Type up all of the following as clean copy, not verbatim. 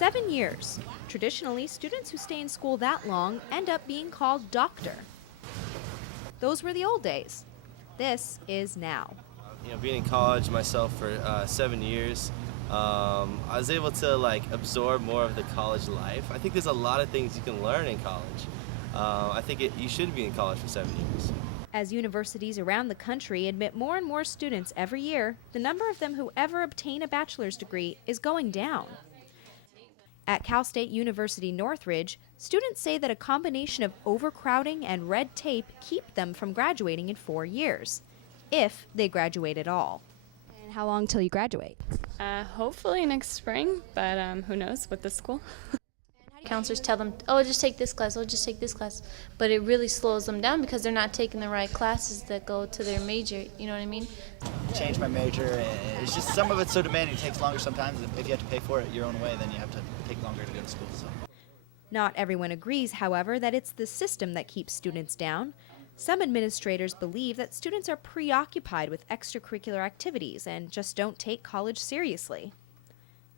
7 years. Traditionally, students who stay in school that long end up being called doctor. Those were the old days. This is now. Being in college myself for 7 years, I was able to absorb more of the college life. I think there's a lot of things you can learn in college. I think you should be in college for 7 years. As universities around the country admit more and more students every year, the number of them who ever obtain a bachelor's degree is going down. At Cal State University Northridge, students say that a combination of overcrowding and red tape keep them from graduating in 4 years, if they graduate at all. And how long till you graduate? Hopefully next spring, but who knows with this school. Counselors tell them, oh, just take this class, oh, just take this class. But it really slows them down because they're not taking the right classes that go to their major, you know what I mean? Change my major. It's just some of it's so demanding, it takes longer sometimes. If you have to pay for it your own way, then you have to take longer to go to school. So. Not everyone agrees, however, that it's the system that keeps students down. Some administrators believe that students are preoccupied with extracurricular activities and just don't take college seriously.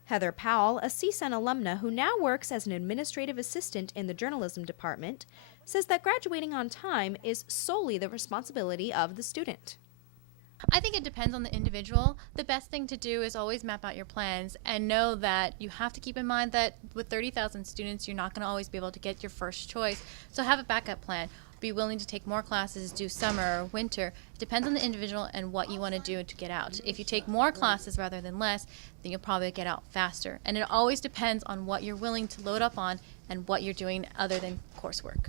Heather Powell, a CSUN alumna who now works as an administrative assistant in the journalism department, says that graduating on time is solely the responsibility of the student. I think it depends on the individual. The best thing to do is always map out your plans and know that you have to keep in mind that with 30,000 students, you're not going to always be able to get your first choice. So have a backup plan. Be willing to take more classes, do summer or winter. It depends on the individual and what you want to do to get out. If you take more classes rather than less, then you'll probably get out faster. And it always depends on what you're willing to load up on and what you're doing other than coursework.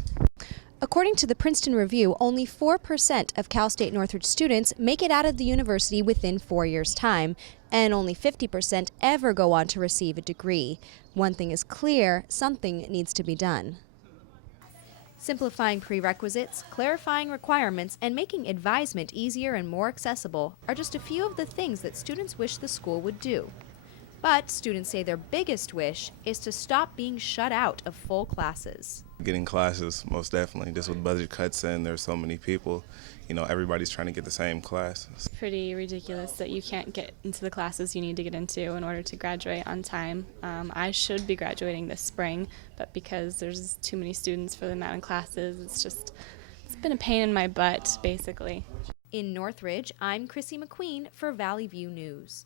According to the Princeton Review, only 4% of Cal State Northridge students make it out of the university within 4 years' time, and only 50% ever go on to receive a degree. One thing is clear, something needs to be done. Simplifying prerequisites, clarifying requirements, and making advisement easier and more accessible are just a few of the things that students wish the school would do. But students say their biggest wish is to stop being shut out of full classes. Getting classes, most definitely. Just with budget cuts and there's so many people, everybody's trying to get the same class. It's pretty ridiculous that you can't get into the classes you need to get into in order to graduate on time. I should be graduating this spring, but because there's too many students for the amount of classes, it's been a pain in my butt, basically. In Northridge, I'm Krissy MacQueen for Valley View News.